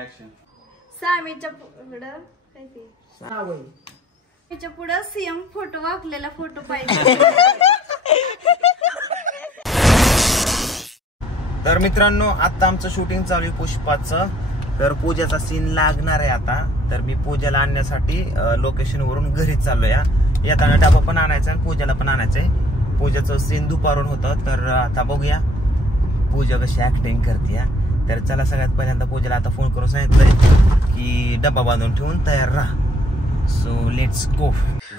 Action. सामीच्या पुढं काय ते सामीच्या पुढं सीएम फोटो वाकलेला फोटो पाहिजे. तर मित्रांनो आता आमचं शूटिंग चालू आहे पुष्पाचं. तर पूजाचा सीन लागणार आहे आता. तर मी पूजाला आणण्यासाठी लोकेशन वरून घरी चाललोय. येताना डबा पण आणायचा आणि पूजाला पण आणायचंय. पूजाचं सीन दुपारून होतं. तर आता बघूया पूजा कशी ऍक्टिंग करते. तर चला सगळ्यात पहिल्यांदा पूजाला आता फोन करून सांगितलंय की डबा बांधून ठेवून तयार राहा. So let's go.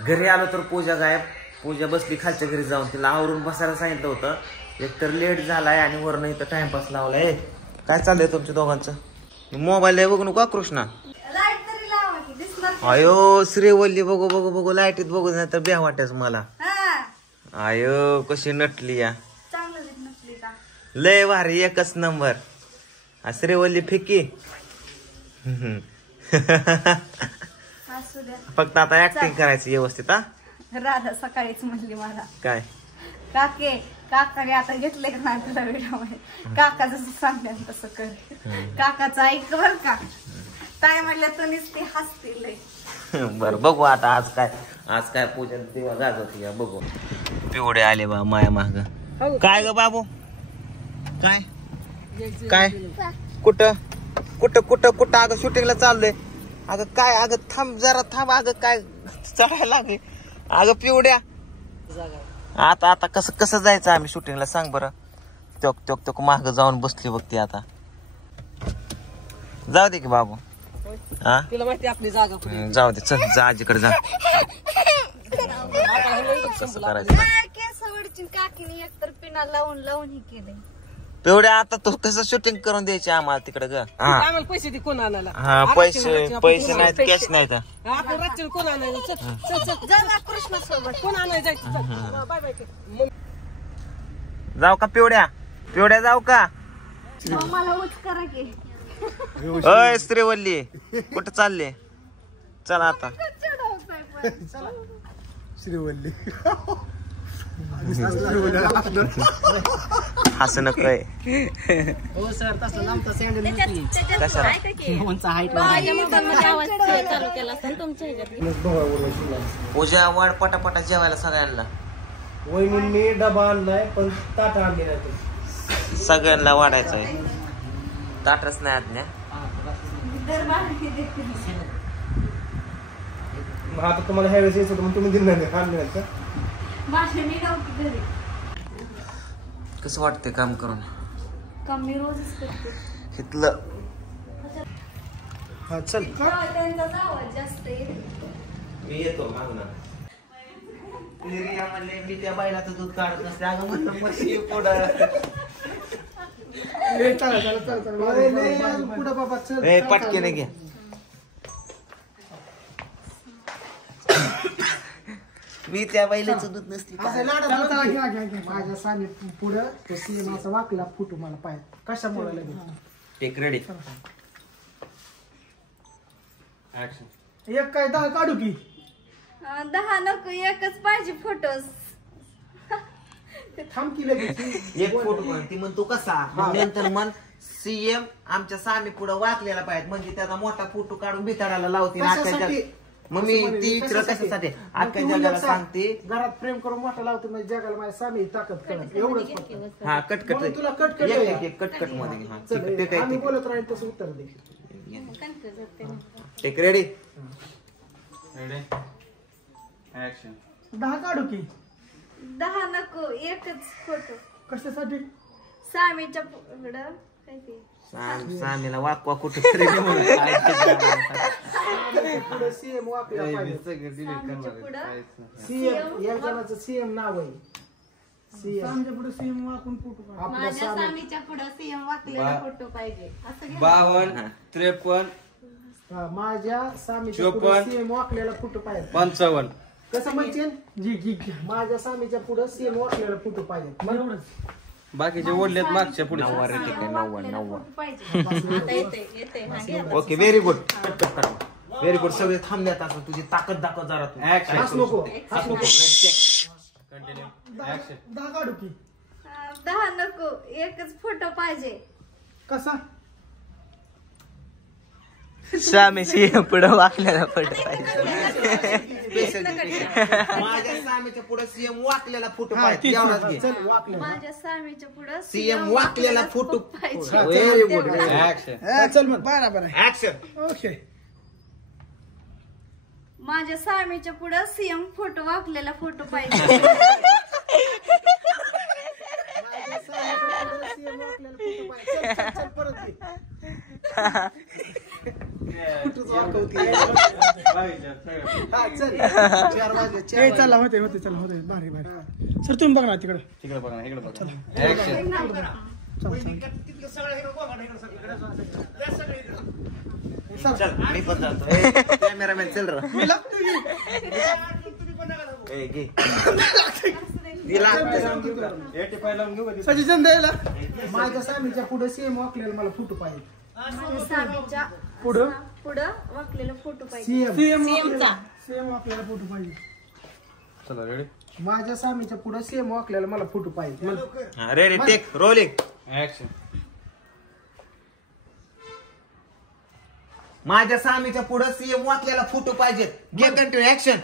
घरी आलो तर पूजा गायब. पूजा बसली खालच्या घरी जाऊन. तिला आवरून बसायला सांगितलं होतं. एकतर लेट झालाय आणि वरून इथं टाइमपास लावलाय. काय चाललंय तुमच्या दोघांचं? मोबाईल बघू नको कृष्णा. अयो श्रीवल्ली बघू बघू बघू लाईटीत बघू नाही तर ब्या वाटायच मला. अयो कशी नटली या. लय भारी एकच नंबर. श्रीवल्ली फिकी. फक्त आता ऍक्टिंग करायची व्यवस्थित. राधा सकाळीच म्हणली मला काय काकाने आता घेतले का नाही तुला व्हिडिओ. काका जसं सांगते तसं कर. काकाचं ऐक बर का. काय म्हणलं तू नुसती हसतील. बर बघू आता आज काय पूजा देवा गाजवते या बघू. पिवडे आले बा माया माग. काय ग बाबू काय काय कुठं कुठं कुठं कुठं अगं शूटिंगला चाललोय. अगं काय अगं थांब जरा थांब. अगं काय चढायला लागले अगं पिवड्या. आता आता कसं कसं जायचं आम्ही शूटिंगला सांग बरं. तोक तोक तोक माग जाऊन बसली बघती. आता जाऊ दे की बाबू. हा तुला माहिती आपली जागा जाऊ दे चल जा आजीकडे जा. कसं करायचं काकीने एकतर पिना लावून लावून हे केलंय. पिवड्या आता तू कसं शूटिंग करून द्यायची आम्हाला तिकडे ग. आम्हाला पैसे दे कोण आणायला. हा पैसे नाहीत कॅश नाही तर आपण रात्री कोण आणायला. चल चल चल कृष्ण सोबत कोण आणायला जायचं. Bye bye. जाऊ का पिवड्या जाऊ का. मला उच करा की. अय श्रीवल्ली कुठं चालले. चला आता श्रीवल्ली हसं नकोय. हो सर तसं लांबता सँडल कशाला पूजा वाढ पटापटा जेवायला सगळ्यांना. वहिनींनी डबा आणलाय पण ताट आणले नाही. सगळ्यांना वाढायचंय. ताटच नाही आज्ञा. आता तुम्हाला ह्या वेळेस यायचं होतं तुम्ही दिलं नाही आणलं नाही का. कसं वाटतंय काम करून. कमी रोजच करते इथलं. हा चल त्यांचा आवाज जास्त येईल. मी येतो मागून. म्हणले मी त्या बायलाचं दूध काढत नसते. अगं म्हणलं मशी पुढं. पुढं बाबा चल. पटकेने घे. मी त्या बाईलाचं दूध नसते. माझ्या साने पुढं तो सीएमचा वाकला फुटू मला पाय कशामुळे लगेच. Take ready. एक काय 10 काढू की. 10 नको एकच पाहिजे फोटोज. थांब की लगेच एक फोटो पण ती म्हणतो कसा. नंतर मन सीएम आमच्या सामी पुढे वाकलेला पाहिजे म्हणजे त्याचा मोठा फोटो काढून भिताडाला लावते. मग मी ती विचार कशासाठी अख्ख्या जगाला सांगते. घरात प्रेम करून मोठा लावते म्हणजे जगाला माझ्या सामी ताकद कळत एवढंच. हा कटकट तुला कटकट कटकट मध्ये आम्ही बोलत राहील तसं उत्तर दे. Take ready. ऍक्शन. 10 काढू की. 10 नको एकच फोटो. कशासाठी. सामीच्या पुढं काय ते सामीला वाकवा कुठं तरी पुढे सीएम वाकला पाहिजे. सीएम या जणाचं सीएम नाव आहे. सीएमच्या पुढे सीएम वाकून फोटो. माझ्या सामीच्या पुढे सीएम वाकलेला फोटो पाहिजे असं घ्या. 52 53 माझ्या सामीच्या पुढे सीएम वाकलेला फोटो पाहिजे. 55 कसं म्हणशील जी माझ्या सामीच्या पुढे सीएम वाकलेला फोटो पाहिजे. म्हणूनच बाकीचे ओढलेत मागच्या पुढे. 90. Okay very good. Very good. सगळे थांबल्यात असं तुझी ताकद दाखव जरा. तू नको. 10 काढू की. 10 नको एकच फोटो पाहिजे. कसा. स्वामी सीएम पुढे वाकलेला फोटो पाहिजे. माझ्या स्वामीच्या पुढे सीएम वाकलेला फोटो पाहिजे. एवढाच घे. चल वाकलं. माझ्या स्वामीच्या पुढं सीएम वाकलेला फोटो पाहिजे. Very good action. चल मग बरोबर आहे. ऍक्शन. ओके. माझ्या स्वामीच्या पुढं सीएम फोटो वाकलेला फोटो पाहिजे. माझ्या स्वामीच्या पुढं CM वाकलेला फोटो पाहिजे. चल, चल, चल, परत घे. फोटोच वाकवते. हा, चल. 4 वाजले, 4 वाजले. चला होते भारी भारी. सर तुम्ही बघा ना तिकडे. तिकडे बघा इकडे बघा ऍक्शन. चल मी पण जातो. कॅमेरामॅन चल रे. घे. तिला सजेशन द्यायला. माझ्या स्वामीच्या पुढे सीएम वाकलेला मला फोटो पाहिजे. माझ्या स्वामीच्या पुढं पुढं वाकलेला फोटो पाहिजे. सीएम वाकलेला फोटो पाहिजे. चला रेडी. माझ्या स्वामीच्या पुढे सीएम वाकलेला मला फोटो पाहिजे. Ready take rolling. ऍक्शन. माझ्या स्वामीच्या पुढे सीएम वाकलेला फोटो पाहिजे. घे कंटिन्यू ऍक्शन.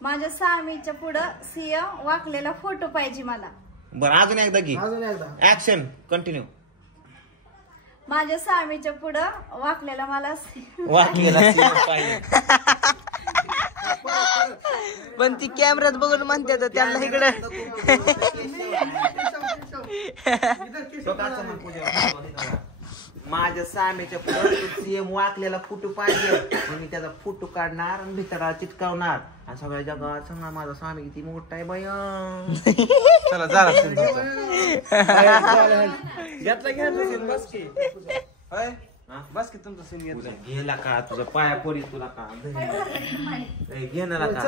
माझ्या स्वामीच्या पुढं सीएम वाकलेला फोटो पाहिजे मला. बरं अजून एकदा घे. अजून एकदा. Action continue. माझ्या स्वामीच्या पुढं वाकलेला मला वाकलेला सीएम पाहिजे. पण ती कॅमेऱ्यात बघून म्हणते तर त्यांना इकडे माझ्या स्वामीच्या पुढे सीएम वाकलेला फोटो पाहिजे. मी त्याचा फोटो काढणार आणि भितरा चिटकावणार आणि सगळ्या जगात सांगणार माझा स्वामी किती मोठा आहे बाय. चला जरा घेतला बस की. होय बस की तुमचा सीन घेतला. गेला का तुझ्या पाया पोरी तुला का घेणार का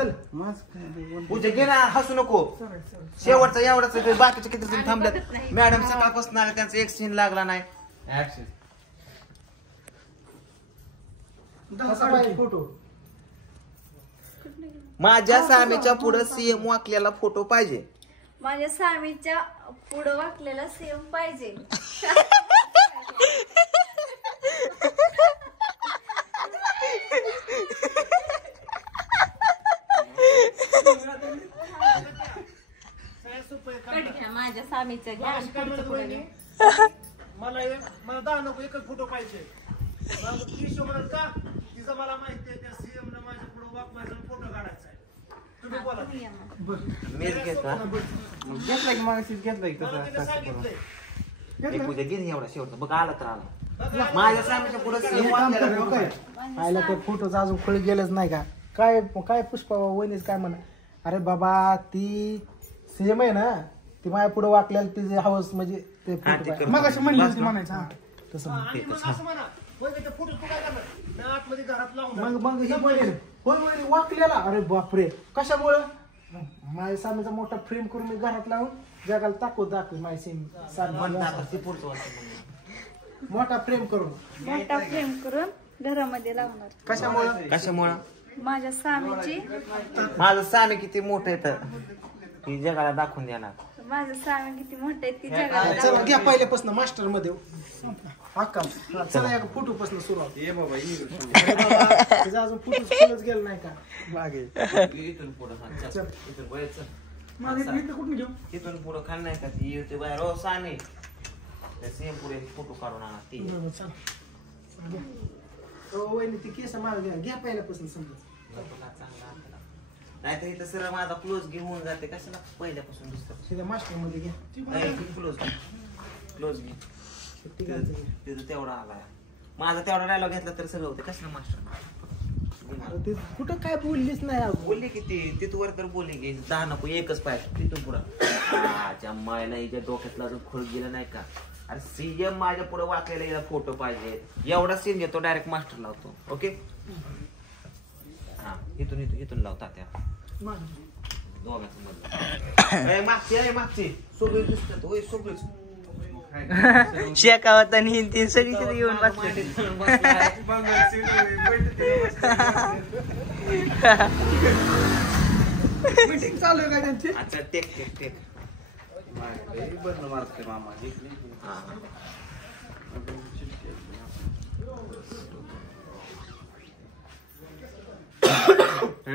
पूजा घेणार. हसू नको. शेवटचा एवढाच बाकीचे किती जण थांबल्यात. मॅडम सकाळपासून आले त्यांचा एक सीन लागला नाही. ऍक्शन. फोटो. माझ्या स्वामीच्या पुढे सीएम वाकलेला फोटो पाहिजे. माझ्या स्वामीच्या पुढं वाकलेला सीएम पाहिजे. माझ्या स्वामीच्या घ्या. मला 10 नको एकच फोटो पाहिजे. का तिचं मला माहिती आहे त्या सीएम न माझ्या पुढे वाकवायचा फोटो काढायचा आहे. तुम्ही बोला. मीच घेतला. घेतला की मागाशी घेतला की तसं पूजा घे एवढा शेवटचा बघ आला तर आला. माझ्या स्वामीच्या पुढे सीएम वाकलेला फोटो पाहिजे. पाहिला तर फोटोच अजून खोळी गेलंच नाही का. काय काय पुष्पा वहिनीच काय म्हणा. अरे बाबा ती सीएम आहे ना ती माझ्या पुढे वाकलेलं तिचे हवस म्हणजे ते फोटो मग अशी म्हणली होती म्हणायचं. हा तसं मग ही बोलेल होय वाकलेला. अरे बापरे कशामुळं. माझ्या स्वामीचा मोठा फ्रेम करून मी घरात लावून जगाला दाखव माझी मोठा फ्रेम करून घरामध्ये लावणार. कशामुळं माझ्या स्वामीची माझं स्वामी किती मोठं आहे तर ती जगाला दाखवून देणार. माझं स्वामी किती मोठं आहे ती जगाला. चला घ्या पहिल्यापासून मास्टर मध्ये अक्का. चला एक फोटो पासून सुरुवात. ये बाबा तिचा अजून फोटो सुरुच गेला नाही का. मागे इथून पुढं इथून बोलायचं. कुठून घेऊ. इथून पुढं खाल नाही का ती येते बाहेर. हो स्वामी सीएम पुढे फोटो काढून आणा ती. वहिनी ती केस मार घ्या पहिल्यापासून समजा. नाही तर इथं सर माझा क्लोज घेऊन जाते. कशाला पहिल्यापासून दिसतं. तिथं मास्टर मध्ये घ्या. क्लोज घे तिथं तेवढा आलाय. माझा तेवढा डायलॉग घेतला तर सगळं होतं. कशाला मास्टर ते कुठं काय बोललीच नाही. बोलली किती तिथवर तर बोलली की 10 नको एकच पाहिजे. तिथून पुढं मायला हिच्या डोक्यातला अजून खोळ गेला नाही का. अरे सीएम माझ्या पुढे वाकलेला फोटो पाहिजे. एवढा सीन घेतो डायरेक्ट मास्टर लावतो. ओके हा इथून लावता त्या दोघांचं मधलं. मागची सगळी दिसतात. होय सगळीच शेकावत आणि ती सगळी तिथे येऊन बसले. मीटिंग चालू आहे का त्यांची. अच्छा टेक बंद मारते मामा.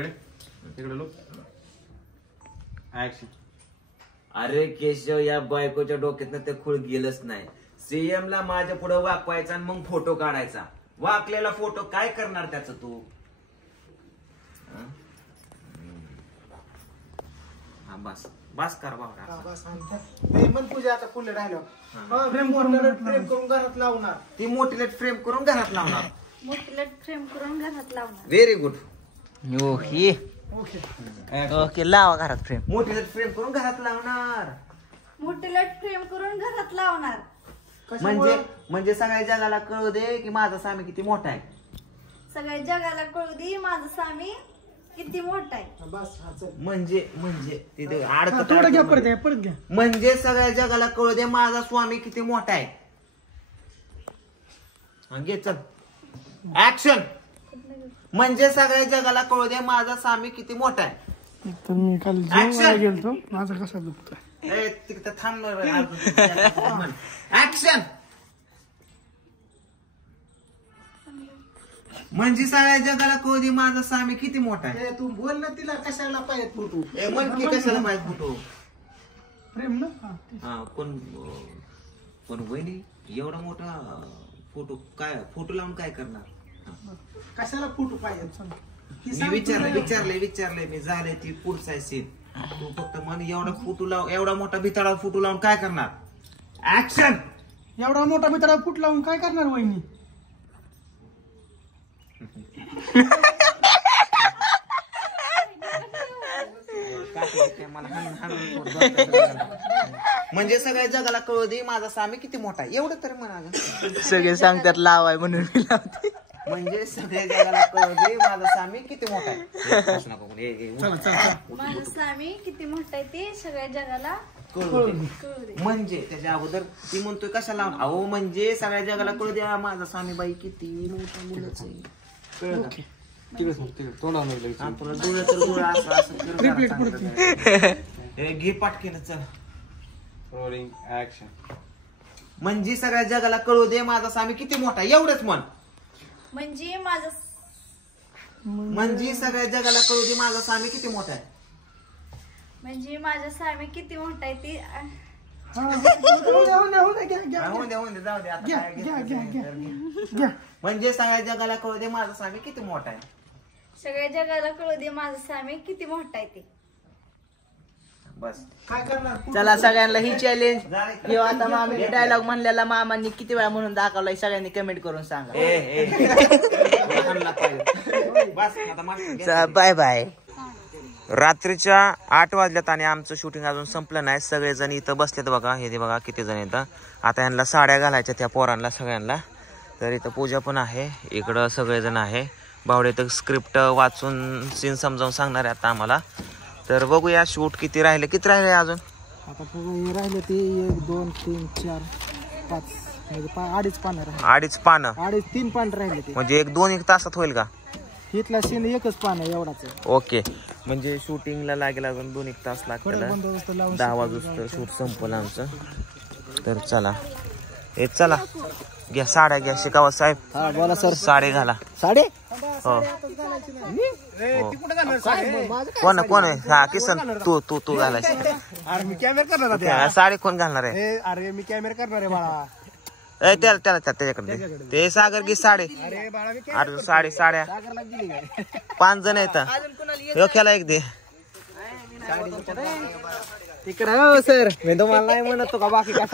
तिकडे लोक ऍक्शन. अरे केशव, या बायकोच्या डोक्यातनं ते खूळ गेलंच नाही. सीएम ला माझ्या पुढे वाकवायचा आणि मग फोटो काढायचा. वाकलेला फोटो काय करणार त्याच तू? हा बस बस कर बाबा. मन पूजा आता फुलं राहिलं फ्रेम करून घरात लावणार. ती मोटिलेट फ्रेम करून घरात लावणार. मोटिलेट फ्रेम करून घरात लावणार. Very good. ओके. ओके, लावा घरात फ्रेम. मोटिलेट फ्रेम करून घरात लावणार. मोटिलेट फ्रेम करून घरात लावणार. म्हणजे सगळ्या जगाला कळू दे की माझा स्वामी किती मोठा आहे. सगळ्या जगाला कळू दे माझं स्वामी किती मोठा आहे. बस हा चल. म्हणजे तिथे थोडं घ्या, परत घ्या, परत घ्या. म्हणजे सगळ्या जगाला कळू दे माझा स्वामी किती मोठा आहे. घे चल ऍक्शन. म्हणजे सगळ्या जगाला कळू दे माझा स्वामी किती मोठा आहे. तर मी काल जेवायला गेलतो, माझा कसा दुखतोय. तिकडे थांबणार. ऍक्शन. म्हणजे सगळ्या जगाला कळू दे माझा स्वामी किती मोठा आहे. तू बोल ना तिला, कशाला पाहिजे फोटो. मन की कशाला पाहिजे फोटो. प्रेम ना. हा पण वहिनी एवढा मोठा फोटो फोटो लावून काय करणार. कशाला फोटो पाहिजे. मी विचारलंय मी झालंय ती पुढचा सीन. तू फक्त मन एवढा फोटो लाव, एवढा मोठा भिताडा फोटो लावून काय करणार. ऍक्शन. एवढा मोठा मित्र फुट लावून काय करणार वहिनी. म्हणजे सगळ्या जगाला कळू दे माझा स्वामी किती मोठा आहे. एवढं तरी म्हणा. सगळे सांगतात लावाय म्हणून मी लावते. म्हणजे सगळ्या जगाला कळू दे माझा स्वामी किती मोठा आहे. माझं स्वामी किती मोठा आहे ते सगळ्या जगाला कळू दे. म्हणजे त्याच्या अगोदर ती म्हणतोय कशाला. अहो म्हणजे सगळ्या जगाला कळू द्या माझा स्वामी बाई किती मोठा मुलंच आहे. कळलं का. तुला डोळं तर डोळं असं घे पाठ केलं. चल रोलिंग ऍक्शन. म्हणजे सगळ्या जगाला कळू दे माझा स्वामी किती मोठा आहे. एवढंच म्हण. म्हणजे सगळ्या जगाला कळू दे माझा स्वामी किती मोठा आहे. म्हणजे माझा स्वामी किती मोठा आहे ते जाऊ दे आता. म्हणजे सगळ्या जगाला कळू दे माझा स्वामी किती मोठा आहे. सगळ्या जगाला कळू दे माझा स्वामी किती मोठा आहे ते. बस काय करणार. चला सगळ्यांना ही चॅलेंज. आता मामीने डायलॉग म्हणलेला मामांनी किती वेळा म्हणून दाखवलाय सगळ्यांनी कमेंट करून सांगा. Bye bye. रात्रीच्या 8 वाजल्यात आणि आमचं शूटिंग अजून संपलं नाही. सगळेजण इथं बसलेत बघा. हे ते बघा किती जण येतं. आता यांना साड्या घालायच्या त्या पोरांना सगळ्यांना. तर इथं पूजा पण आहे. इकडं सगळेजण आहे. बावडे तर स्क्रिप्ट वाचून सीन समजावून सांगणार आहे आता आम्हाला. तर बघूया शूट किती राहिले अजून. आता राहिले ते 1 2 3 4 5 म्हणजे 2.5 पानं राहिले. 2.5 पानं. 3 पान राहिले ते. म्हणजे 2-1 तासात होईल का. इथला सीन एकच पान आहे एवढाच. ओके. म्हणजे शूटिंगला लागेल अजून 2-1 तास लागतील. 10 वाजता शूट संपलं आमचं. तर चला चला घ्या साड्या घ्या. शिकावा साहेब. बोला सर. साडी घाला. साडे हो. कोण आहे. हा किसन तू घालायची. अरे मी कॅमेरा करणार आहे. साडी कोण घालणार आहे. अरे मी कॅमेरा करणार आहे बाळा. त्याला त्याच्याकडे ते सागर की साडी. अरे साड्या 5 जण येतात. खेळा एक दे तिकडे हो सर. मी तुम्हाला नाही म्हणत का बाकी काय.